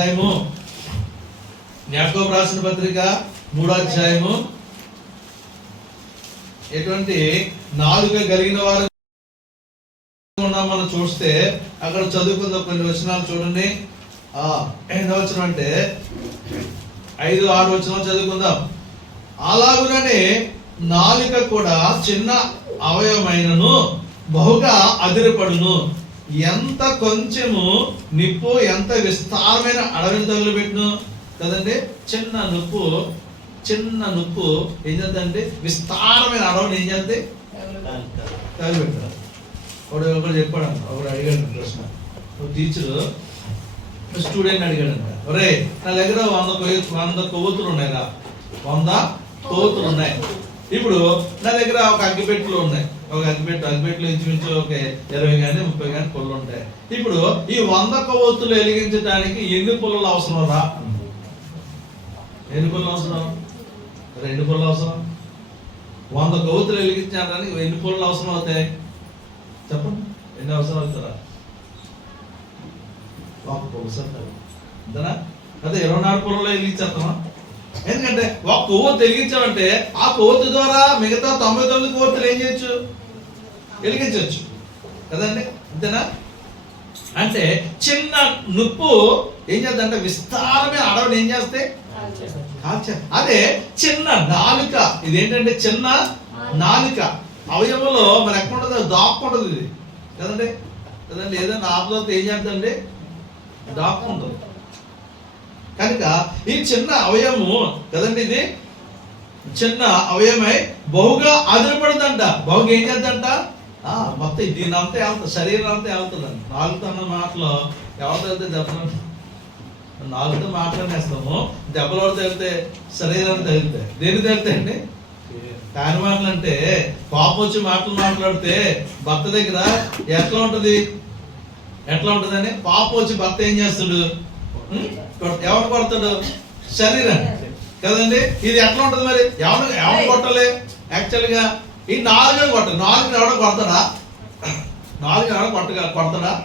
అధ్యాయము. యాకోబు రాసిన పత్రిక మూడో అధ్యాయము. ఎటువంటి నాలుక కలిగిన వారు మనం చూస్తే అక్కడ చదువుకుందాం కొన్ని వచనాలు చూడండి. ఆ ఎన్నో వచనం అంటే? ఐదు ఆరు వచనం చదువుకుందాం. అలాగుననే నాలుక కూడా చిన్న అవయవమైనను బహుగా అదిరిపడును. ఎంత కొంచెము నిప్పు ఎంత విస్తారమైన అడవిని తగులుపెట్టును కదండి చిన్న నొప్పు చిన్న నొప్పు ఏం చేద్దంటే విస్తారమైన అడవిని ఏం చేద్ది? తగులుపెట్టారు ఒకడు ఒకడు చెప్పాడు అంట ఒకడు అడిగాడు ప్రశ్న. ఒక టీచరు స్టూడెంట్ అడిగాడంట ఒరే నా దగ్గర వంద వంద కొవ్వొత్తులు ఉన్నాయిరా వంద కొవ్వొత్తులు ఉన్నాయి ఇప్పుడు నా దగ్గర ఒక అగ్గిపెట్టెలు ఉన్నాయి. ఒక అగ్గిపెట్టు అగ్గిపెట్టెలు ఇంచుమించు ఒక ఇరవై కానీ ముప్పై కానీ పుల్లలు ఉంటాయి. ఇప్పుడు ఈ వంద కొవ్వొత్తులు వెలిగించడానికి ఎన్ని పుల్లలు అవసరం రా? ఎన్ని పుల్లలు అవసరం? రెండు పుల్లలు అవసరం. వంద కొవ్వొత్తులు వెలిగించడానికి ఎన్ని పుల్లలు అవసరం అవుతాయి? చెప్పండి. ఎన్ని అవసరం అవుతారా ఒక పులస అంతేనా? అదే ఇరవై నాలుగు పొలంలో వెలిగించేస్తామా? ఎందుకంటే ఒక కొవ్వొత్తు వెలిగించామంటే ఆ కొవ్వొత్తు ద్వారా మిగతా తొంభై తొమ్మిది కొవ్వొత్తులు ఏం చేయొచ్చు? వెలిగించవచ్చు. కదండి? అంతేనా? అంటే చిన్న నుప్పు ఏం చేద్దంటే విస్తారమైన అడవిని ఏం చేస్తే? అదే చిన్న నాలుక. ఇదేంటంటే చిన్న నాలుక. అవయవంలో మరి ఎక్కడ ఉంటుంది దాక్కుంటుంది ఇది. కదండి? కదండి? ఏదైనా ఆపదతో ఏం చేద్దండి? దాక్కుంటుంది. కనుక ఈ చిన్న అవయవము కదండి ఇది? చిన్న అవయమై బహుగా ఆధారపడదంట బహుగా ఏం చేద్దంట? మొత్తం దీని అంతా వెళ్తుంది శరీరం అంతా వెళ్తుందండి. నాలుగుతో అన్న మాటలో ఎవరితో వెళ్తే దెబ్బలు నాలుగుతో మాట్లాడేస్తాము దెబ్బలు ఎవరు వెళ్తే శరీరాన్ని తగిలితే. దేని తగిలితాయండి కాని మాటలు అంటే కోపం వచ్చి మాటలు మాట్లాడితే భర్త దగ్గర ఎట్లా ఉంటుంది? ఎట్లా ఉంటుందని పాపం వచ్చి భర్త ఏం చేస్తాడు? ఎవరు కొడతాడు శరీరాన్ని. కదండి? ఇది ఎట్లా ఉంటుంది మరి? ఎవరు ఎవరు కొట్టాలి? యాక్చువల్గా ఈ నాలుగు కొట్ట నాలుగు ఎవడో కొడతాడా? నాలుగు ఎవడో కొట్ట కొడతాడా?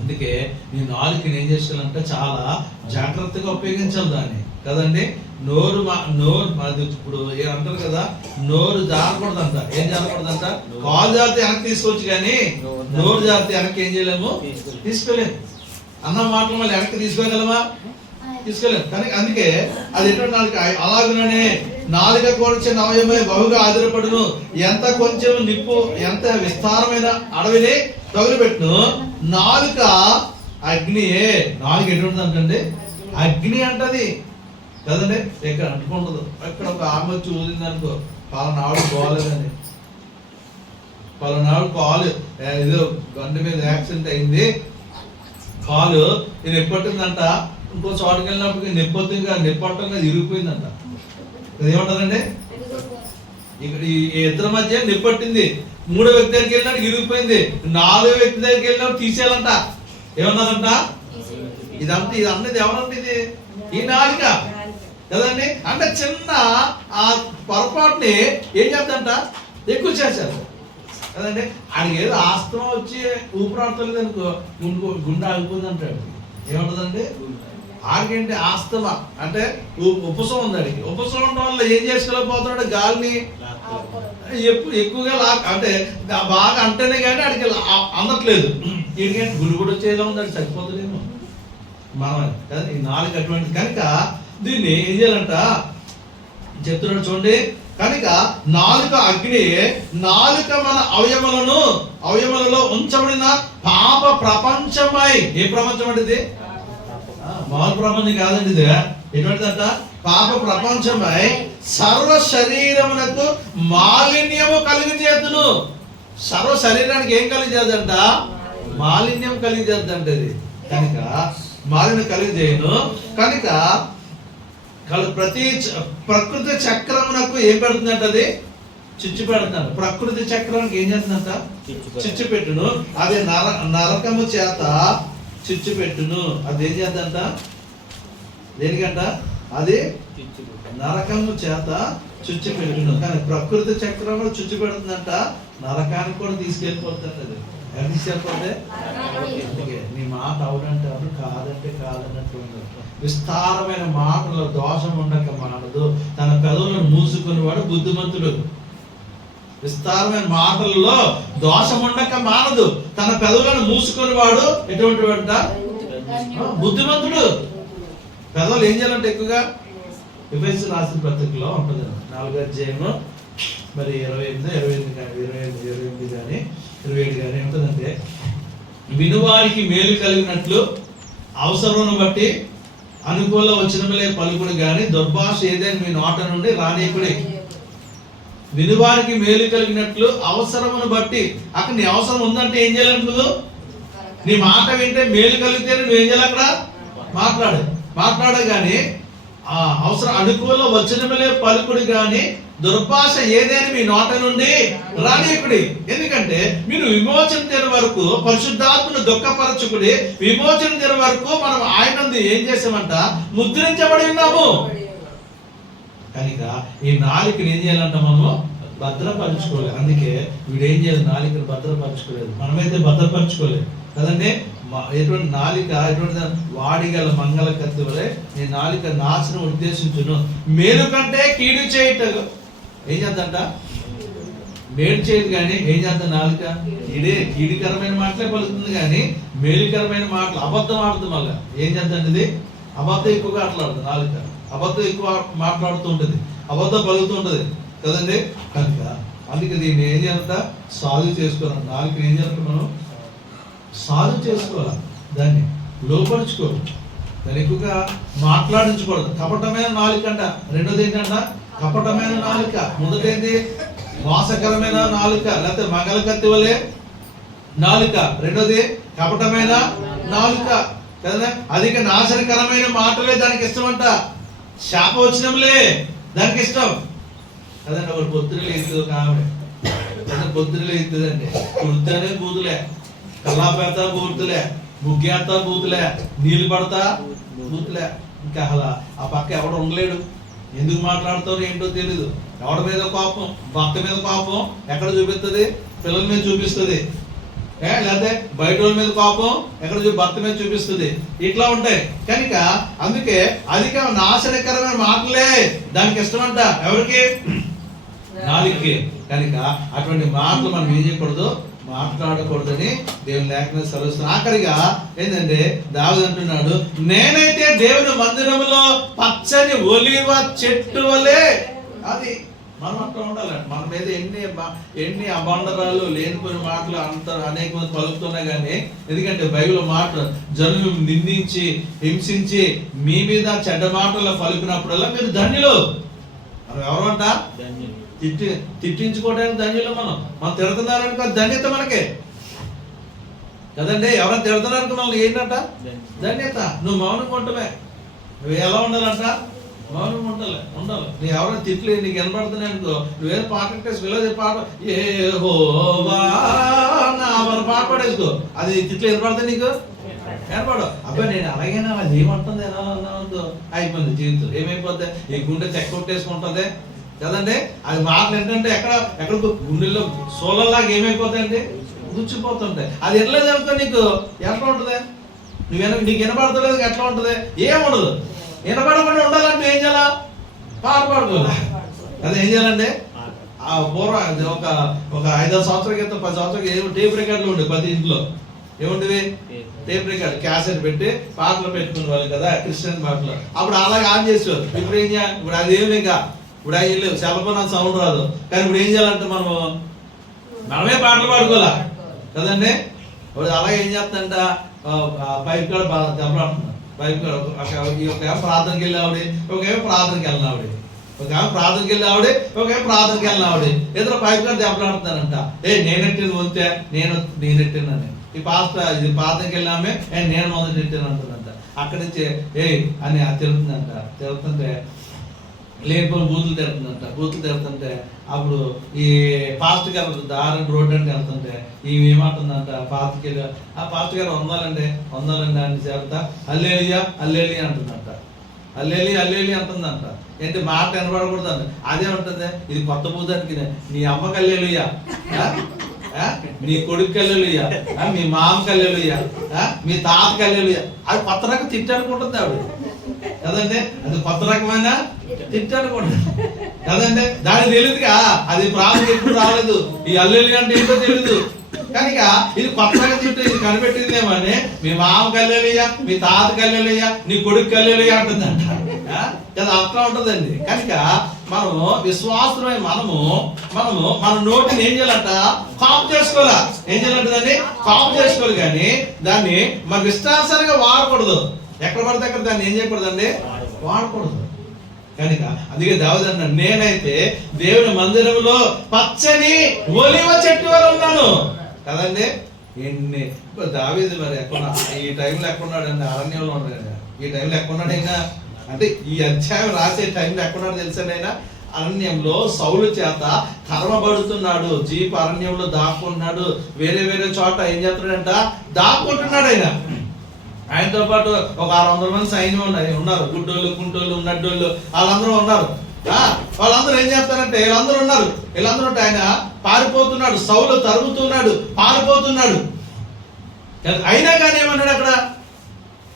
అందుకే ఈ నాలుగుని ఏం చేసుకోవాలంటే చాలా జాగ్రత్తగా ఉపయోగించాలి దాన్ని. కదండి? నోరు మా- నోరు మాది ఇప్పుడు అంటారు కదా? నోరు జారకూడదంట. ఏం జారకూడదంట? కాలు జాగ్రత్త వెనక్కి తీసుకోవచ్చు కానీ నోరు జాగ్రత్త వెనక్కి ఏం చేయలేము? తీసుకోలేము. అన్న మాటలు మళ్ళీ వెనక్కి తీసుకోగలమా? తీసుకోలేము. కానీ అందుకే అది ఎటువంటి అలాగనే నాలుక కొరచే నవయమే బహుగా ఆధారపడును. ఎంత కొంచెం నిప్పు ఎంత విస్తారమైన అడవిని తగులుపెట్టును. నాలుక అగ్నియే. నాలుగు ఎటువంటి అంటే అగ్ని అంటది. కదండి? ఇక్కడ అంటుకుండదు అక్కడ ఒక ఆమె వచ్చి ఊదింది అనుకో పలానాడు పోలేదని పలానాడు కాలు. ఏదో బండి మీద యాక్సిడెంట్ అయింది. కాలు ఇది ఎప్పటిందంట ఇంకో చోటుకి వెళ్ళినప్పుడు నిప్పొత్తుగా నిప్పట్టంగా ఇరిగిపోయిందంట. ఏమంటారండి ఇక్కడ ఈ ఇద్దరి మధ్య నిప్పట్టింది. మూడో వ్యక్తి దగ్గరికి వెళ్ళినట్టు ఇరిగిపోయింది. నాలుగో వ్యక్తి దగ్గరికి వెళ్ళినప్పుడు తీసేయాలంట. ఏమన్నారంట? ఇదంతా ఇది అన్నది ఎవరంటే ఇది? ఈ నాలుక. కదండి? అంటే చిన్న ఆ పొరపాటుని ఏం చేద్దంట? ఎక్కువ చేశారు. కదండి? ఆయనకి ఏదో ఆస్తమా వచ్చి ఊపిరాడతలేదు అనుకో గుండు గుండె ఆగిపోతుంది అంటాడు ఏమంటదండి? ఆడికేంటి ఆస్తమ అంటే ఉపశమం ఉంది ఆడికి. ఉపశమం ఉండడం వల్ల ఏం చేసుకోలేకపోతున్నాడు గాలిని? ఎక్కువగా లా అంటే బాగా అంటేనే కానీ ఆడికి అందట్లేదు. వీడికి గుడి కూడా వచ్చేలా ఉంది? అది చచ్చిపోతుందేమో మనం కదా ఈ నాలుగు అటువంటి కనుక దీన్ని ఏం చేయాలంట? చెప్తున్నాడు చూడండి. కనుక నాలుక అగ్ని నాలుక మన అవయవలను అవయవలలో ఉంచబడిన పాప ప్రపంచమై ఏ ప్రపంచం అంటే మామూలు ప్రపంచం కాదండి ఇది. ఎటువంటిదంట? పాప ప్రపంచమై సర్వ శరీరమునకు మాలిన్యము కలిగి చేతును సర్వ శరీరానికి ఏం కలిగి చేద్దంట మాలిన్యం కలిగి చేద్దంట ఇది. కనుక మాలిన్యం కలిగి చేయను కనుక ప్రతి ప్రకృతి చక్రమునకు ఏం పెడుతుందంట అది? చిచ్చు పెడుతున్నాడు ప్రకృతి చక్రానికి ఏం చేస్తుందంట? చిచ్చు పెట్టును. అది నర నరకము చేత చిచ్చు పెట్టును. అది ఏం చేద్దంట? దేనికంట? అది నరకము చేత చుచ్చు పెట్టును. కానీ ప్రకృతి చక్రం కూడా చుచ్చు పెడుతుందంట. నరకానికి కూడా తీసుకెళ్ళిపోతుంది అది. ఎక్కడ తీసుకెళ్ళిపోతే? అందుకే. నీ మాట అవునంటే కాదంటే కాదన్నట్టు విస్తారమైన మాటలో దోషం ఉండక మానదు. తన పెదవులను మూసుకునేవాడు బుద్ధిమంతుడు. విస్తారమైన మాటల్లో దోషం ఉండక మానదు. తన పెదవులను మూసుకునేవాడు ఎటువంటి వాడ బుద్ధిమంతుడు. పెదవులు ఏం చేయాలంటే ఎక్కువగా? ఎఫ్ఎస్ రాసిన పత్రికలో ఉంటుంది. నాలుగో అధ్యాయము మరి ఇరవై ఎనిమిది ఇరవై ఎనిమిది కానీ ఇరవై ఎనిమిది ఇరవై ఎనిమిది కానీ ఇరవై ఏడు కానీ ఉంటుందంటే వినువారికి మేలు కలిగినట్లు అవసరమును బట్టి అనుకూల వచనములే పలుకుడు కానీ దుర్భాష ఏదైనా మీ నోట నుండి రానీకుడి వినివారికి మేలు కలిగినట్లు అవసరమును బట్టి. అక్కడ నీ అవసరం ఉందంటే ఏం చేయాలి నీ మాట వింటే మేలు కలిగితే నువ్వు ఏం చేయాలి అక్కడ? మాట్లాడు. మాట్లాడు కానీ ఆ అవసరం అనుకూల వచనములే పలుకుడు కానీ దుర్భాష ఏదైనా మీ నోట నుండి రానియకుడి ఎందుకంటే మీరు విమోచన దిన వరకు పరిశుద్ధాత్మను దుఃఖపరచుకుడి విమోచన దిన వరకు మనం ఆయన ఏం చేసామంట ముద్రించబడి ఉన్నాము. కనుక ఈ నాలుకని ఏం చేయాలంట మనము? భద్రపరచుకోలేదు అందుకే వీడు ఏం చేయాలి? నాలుకని భద్రపరచుకోలేదు. మనమైతే భద్రపరచుకోలేదు. కదండి? ఎటువంటి నాలిక ఎటువంటి వాడిగల మంగళ కత్తి వలె నీ నాలిక నాశనం ఉద్దేశించును. మేలు కంటే కీడు చేయట. ఏం చేద్దంట? మేలు చేయదు కానీ ఏం చేద్దాం నాలుక? ఇదే కీడికరమైన మాటలే పలుకుతుంది కానీ మేలుకరమైన మాటలు అబద్ధం ఆడుతుంది మళ్ళీ. ఏం చేద్దండి ఇది? అబద్ధం ఎక్కువగా ఆటలాడుతుంది నాలుక. అబద్ధం ఎక్కువ మాట్లాడుతూ ఉంటుంది. అబద్ధం పలుకుతూ ఉంటుంది. కదండి? కనుక అందుకే దీన్ని ఏం చేయాలంట? సాల్వ్ చేసుకోవాలి నాలుగు ఏం చేయాలంట మనం? సాల్వ్ చేసుకోవాలి? దాన్ని లోపరుచుకోవాలి. దాన్ని ఎక్కువగా మాట్లాడించకూడదు. కపటమైన నాలుక అంట రెండోది ఏంటంట? కపటమైన నాలుక. మొదటి ఏంటి మోసకరమైన నాలుక. లేకపోతే మగల కత్తి వలె నాలుక. రెండోది కపటమైన నాలుక. కదా అధిక నాశనకరమైన మాటలే దానికి ఇష్టం అంట శాప వచ్చినంలే దానికి ఇష్టం. కదండి ఒకటి పొద్దున లేదు ఒక ఆమె కదా పొద్దున లేదండి బూతులే. కల్లా పెడతా బూతులే. ముగ్గేస్తా బూతులే. నీళ్ళు పడతా బూతులే. ఇంకా అలా ఆ పక్క ఎవడు ఉండలేడు. ఎందుకు మాట్లాడతారో ఏంటో తెలీదు. ఎవడి మీద కోపం? భర్త మీద కోపం? ఎక్కడ చూపిస్తుంది? పిల్లల మీద చూపిస్తుంది. లేకపోతే బయట వాళ్ళ మీద కోపం ఎక్కడ భర్త మీద చూపిస్తుంది. ఇట్లా ఉంటాయి. కనుక అందుకే అధిక నాశనకరమైన మాటలే దానికి ఇష్టమంట. ఎవరికి? నాలుగుకి. కనుక అటువంటి మాటలు మనం ఏం చేయకూడదు? మాట్లాడకూడదని దేవుని లేఖన సెలవుస్తుంది ఆఖరిగా ఏంటంటే దావుడు అంటున్నాడు నేనైతే దేవుని మందిరములో పచ్చని ఒలివ చెట్టు వలే అది మనం అట్లా ఉండాలి మన మీద ఎన్ని ఎన్ని అబండరాలు లేనిపోయిన మాటలు అంత అనేక మంది పలుకుతున్నాయి కానీ ఎందుకంటే బైబిల్ మాట జనులు నిందించి హింసించి మీ మీద చెడ్డ మాటలు పలుకున్నప్పుడల్లా మీరు ధన్యులు. మనం ఎవరంట? తిట్టి తిట్టించుకోవడానికి ధన్యులు మనం. మనం తిడుతున్నారనుకో ధన్యత మనకే. కదండి? ఎవరైనా తిడుతున్నారనుకో మనం ఏంటంట? ధన్యత. నువ్వు మౌనంగా ఉండటమే నువ్వు ఎలా ఉండాలంట? మౌనంగా ఉండాలి ఉండాలి. నీ ఎవరైనా తిట్లు నీకు వినపడుతున్నాయి అనుకో నువ్వేదో పాట కట్టేసి వెళ్ళదు పాట ఏ హోవా నా మన పాట పాడేసుకో. అది తిట్లు వినపడతాయి నీకు? ఏర్పాడు అబ్బాయి నేను అలాగే అది ఏమంటుంది ఎలా ఉందో అయిపోయింది జీవితం. ఏమైపోద్ది? ఈ గుండె చెక్క కొట్టేసుకుంటుంది. కదండి? అది మాటలు ఏంటంటే ఎక్కడ ఎక్కడ గుండెల్లో సోలలాగా ఏమైపోతాయండి? గుచ్చిపోతుంటాయి. అది ఎట్లా అనుకో నీకు ఎట్లా ఉంటుంది? నువ్వు నీకు వినపడతలేదు ఎట్లా ఉంటుంది? ఏముండదు వినపడకుండా ఉండాలంటే ఏం చేయాలా? పాట పాడుకోవాలి. అది ఏం చేయాలండి ఆ పూర్వ ఒక ఒక ఐదారు సంవత్సరాల క్రితం పది సంవత్సరాలు ఏమో టేప్ రికార్డులు ఉండే ప్రతి ఇంట్లో. ఏముండేవి? టేప్. రికార్డ్. క్యాసెట్ పెట్టి పాటలు పెట్టుకునే వాళ్ళు కదా క్రిస్టియన్ పాటలు. అప్పుడు అలాగే ఆన్ చేసేవారు. ఇప్పుడు ఏం చేయాలి? ఇప్పుడు అది ఏమి ఇంకా? ఇప్పుడు అవి లేవు. సెలపన సౌండ్ రాదు. కానీ ఇప్పుడు ఏం చేయాలంటే మనము మనమే పాటలు పాడుకోవాలా? కదండి? ఇప్పుడు అలాగే ఏం చేస్తుందంట? పైప్ కాడ బాగా దెబ్బలాడుతున్నా ఈ ఒక ప్రార్థనకి వెళ్ళి ఆవిడ? ఒక ప్రార్థనకి వెళ్ళిన ఆవిడే. ఒక ప్రార్థనకి వెళ్ళి ఆవిడే? ఒక ప్రార్థనకి వెళ్ళిన ఇద్దరు పైప్ కాడ దెబ్బలాడుతున్నారంట ఏ నేనెట్టింది వస్తే నేను నేనెట్టినని ఈ పాస్త ఇది ప్రార్థనకి వెళ్ళామే నేను మొదలు నెట్టాను అంటుందంట. అక్కడి నుంచి ఏ అని ఆ తిరుగుతుందంట తిరుగుతుంటే లేనిపోయిన బూతులు తిడుతుందంట బూతులు తిడుతుంటే అప్పుడు ఈ పాస్ట్ గారు దారి రోడ్ అంటే వెళ్తుంటే ఈమె ఏమంటుందంట పాస్ట్కి ఆ పాస్ట్ గారు వందాలండి వందాలండి అని చెప్తా. అల్లేలియా అల్లేలి అంటుందంట. అల్లేలి అల్లేలి అంటుందంట. ఏంటి మాట వినపడకూడదు అంట అదే ఉంటుంది. ఇది కొత్త పూజానికి నీ అమ్మ కల్లేలుయ్యా ఆ? నీ కొడుకు కల్లెలుయ్యా మీ మామ కల్లెలుయ్యా మీ తాత కల్లెలుయ్యా అది కొత్త రకం తిట్టనుకుంటుంది ఆవిడ. కదండి? అది కొత్త రకమైన? తిట్టనుకుంటుంది కదండి దానికి తెలియదుగా అది ప్రాణం ఎప్పుడు రాలేదు. ఈ అల్లుల్లి అంటే ఏంటో తెలియదు కనుక ఇది కొత్తగా తింటే ఇది కనిపెట్టిందేమని మీ మామ కల్లెలయ్యా మీ తాత కల్లెలయ్యా నీ కొడుకు కల్లెలయ్యా అంటుందంట. ఆ? అట్లా ఉంటుందండి. కనుక మనము విశ్వాసమైన మనము మనము మన నోటిని ఏం చేయాలంట? కాపు చేసుకోవాలా? ఏం చేయాలంటదండి దాన్ని? కాపు చేసుకోవాలి కానీ దాన్ని మన ఇష్టానుసారంగా వాడకూడదు. ఎక్కడ పడితే అక్కడ దాన్ని ఏం చేయకూడదండి? వాడకూడదు. కనుక అందుకే దావది నేనైతే దేవుని మందిరంలో పచ్చని ఒలివ చెట్టు వల్ల ఉన్నాను. కదండి? ఎన్ని? దావేది దావీదు మరి ఎక్కడ ఈ టైంలో ఎక్కడున్నాడు అండి? అరణ్యంలో ఉన్నాడు ఈ టైంలో ఎక్కడున్నాడు అయినా అంటే ఈ అధ్యాయం రాసే టైంలో ఎక్కడున్నాడు తెలుసండి అరణ్యంలో సౌలు చేత కర్మబడుతున్నాడు జీప్ అరణ్యంలో దాక్కుంటున్నాడు. వేరే వేరే చోట ఏం చేస్తున్నాడంట? దాక్కుంటున్నాడు ఆయన. ఆయనతో పాటు ఒక ఆరు వందల మంది సైన్యం ఉన్నాయి ఉన్నారు. గుడ్డోళ్ళు కుంటోళ్ళు నడ్డోళ్ళు వాళ్ళందరూ ఉన్నారు. వాళ్ళందరూ ఏం చేస్తారంటే వీళ్ళందరూ ఉన్నారు. వీళ్ళందరూ ఉంటే ఆయన పారిపోతున్నాడు. సౌలు తరుగుతున్నాడు. పారిపోతున్నాడు. అయినా కానీ ఏమన్నాడు అక్కడ?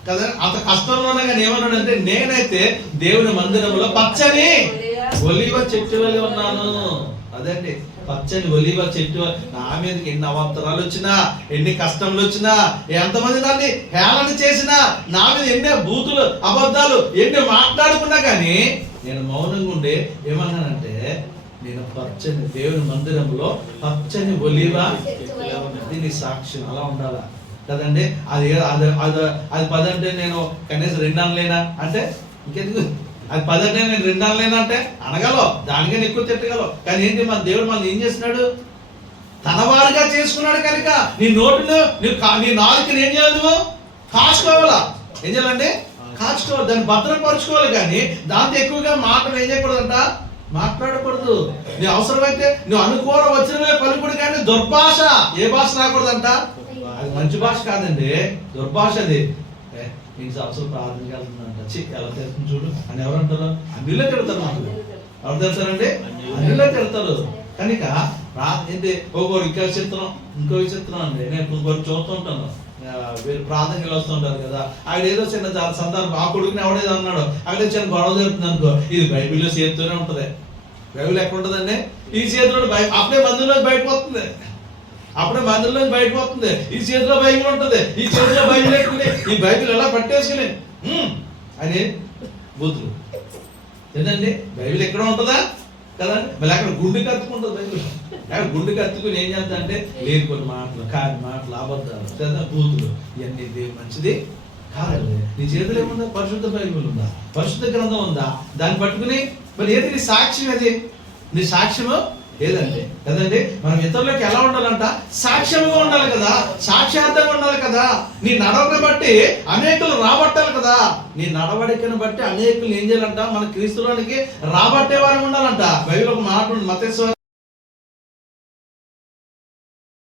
కదా అంత కష్టంలో ఉన్నా కానీ ఏమన్నాడు అంటే నేనైతే దేవుని మందిరంలో పచ్చని ఒలివ చెట్టు వలె ఉన్నాను. అదండి. పచ్చని ఒలివ చెట్టు నా మీదకి ఎన్ని అవంతరాలు వచ్చినా ఎన్ని కష్టములు వచ్చినా ఎంతమంది దాన్ని హేళన చేసినా నా మీద ఎన్ని బూతులు అబద్ధాలు ఎన్ని మాట్లాడుకున్నా కానీ నేను మౌనంగా ఉండే ఏమన్నానంటే నేను పచ్చని దేవుని మందిరంలో పచ్చని ఒలివ దీని సాక్ష్యం అలా ఉండాలా? కదండి? అది అది అది అది పదంటే నేను కనీసం రెండు అనలేనా? అంటే ఇంకెందుకు? అది పది అంటే నేను రెండు అనలేనా అంటే అనగలవు దానికని ఎక్కువ తిట్టగలవు కానీ ఏంటి మన దేవుడు మనల్ని ఏం చేస్తున్నాడు? తన వారిగా చేసుకున్నాడు కనుక నీ నోటును నీ కా- నీ నాలుకని ఏం చేయాలి నువ్వు? కాచుకోవాలా? ఏం చేయాలండి కాచుకోవాలి దాన్ని భద్రపరచుకోవాలి కానీ దాంతో ఎక్కువగా మాటలు ఏం చేయకూడదంట? మాట్లాడకూడదు. నీ అవసరమైతే నువ్వు అనుకోవడం వచ్చిన పలుకుడు కానీ దుర్భాష ఏ భాష రాకూడదంట? అది మంచి భాష కాదండి దుర్భాష అది. ఏ, ఈ సంవత్సరం ప్రార్థన వెళ్తుందంట చి ఎలా తెలుస్తుంది చూడు. అని ఎవరు అంటారు? అన్నిలో తిడతారు మాకు. ఎవరు తిడతారండి? అన్నిలో తిడతారు. కనుక ఏంటి? ఒక్కొక్క ఇంకా చిత్రం ఇంకో విచిత్రం అండి. నేను ఇంకొకటి చూస్తూ ఉంటాను. ఆ, వీళ్ళు ప్రార్థనకి వెళ్ళి వస్తుంటారు కదా. అక్కడ ఏదో చిన్న సందర్భం ఆ కొడుకుని ఎవడేదో అన్నాడు. అక్కడ చిన్న గొడవ జరుగుతుంది అనుకో. ఇది బైబిల్లో చేతితోనే ఉంటది. బైబిల్ ఎక్కడ ఉంటదండి? ఈ చేతిలో బై అప్పుడే బయటకు వస్తుంది. అప్పుడే మందిరంలో బయటకు వస్తుంది. ఈ చేతిలో బైబిల్ ఉంటుంది. ఈ చేతిలో బైబిల్ లేకుండా ఈ బైబిల్ ఎలా పట్టేసుకుని? అని బూతులు ఏంటండి? బైబిల్ ఎక్కడ ఉంటుందా? కదా మళ్ళీ అక్కడ గుండె కత్తుకుంటుంది బైబిల్. అక్కడ గుండె కత్తుకుని ఏం చేస్తా అంటే లేని కొన్ని మాటలు కాని మాటలు అబద్ధాలు కదా బూతులు. ఇవన్నీ దేవు మంచిది కాదండి. నీ చేతిలో ఏముందా? పరిశుద్ధ బైబిల్ ఉందా? పరిశుద్ధ గ్రంథం ఉందా? దాన్ని పట్టుకుని మరి ఏది? నీ సాక్ష్యం అది నీ సాక్ష్యము లేదంటే కదండి మనం ఇతరులకు ఎలా ఉండాలంట? సాక్ష్యంగా ఉండాలి కదా. సాక్ష్యార్థంగా ఉండాలి కదా. నీ నడవడిని బట్టి అనేకులు రాబట్టాలి కదా. నీ నడవడికను బట్టి అనేకులు ఏం చేయాలంట? మన క్రీస్తులోనికి రాబట్టే వారు ఉండాలంట. బైబిల్ ఒక మాట మతేశ్వర